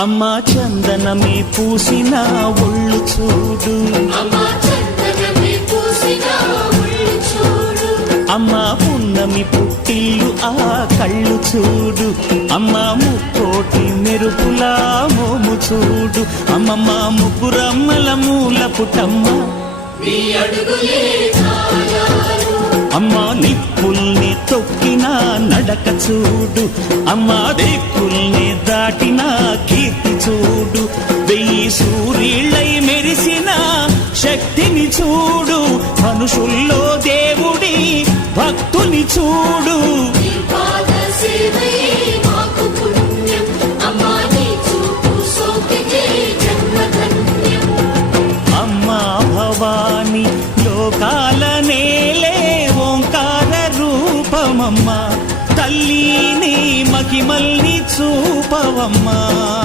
అమ్మా చందనమే పూసిన ఒళ్ళు చూడు, అమ్మా పున్నమి పుట్టిల్లు ఆ కళ్ళు చూడు, అమ్మా ముక్కోటి మెరుపులా మోము చూడు, అమ్మమ్మ ముగ్గురమ్మల మూల పుటమ్మ అమ్మా నిప్పుల్ని తొక్కిన నడక చూడు, అమ్మా దిక్కుల్ని దాటిన కీర్తి చూడు, 1000 సూర్యుళ్ళై మెరిసిన శక్తిని చూడు, మనుషుల్లో దేవుడి భక్తుని చూడు. అమ్మా భవాని లోకాల నేలే ఓంకార రూపమమ్మా, తల్లిని మహిమల్ని చూపవమ్మా.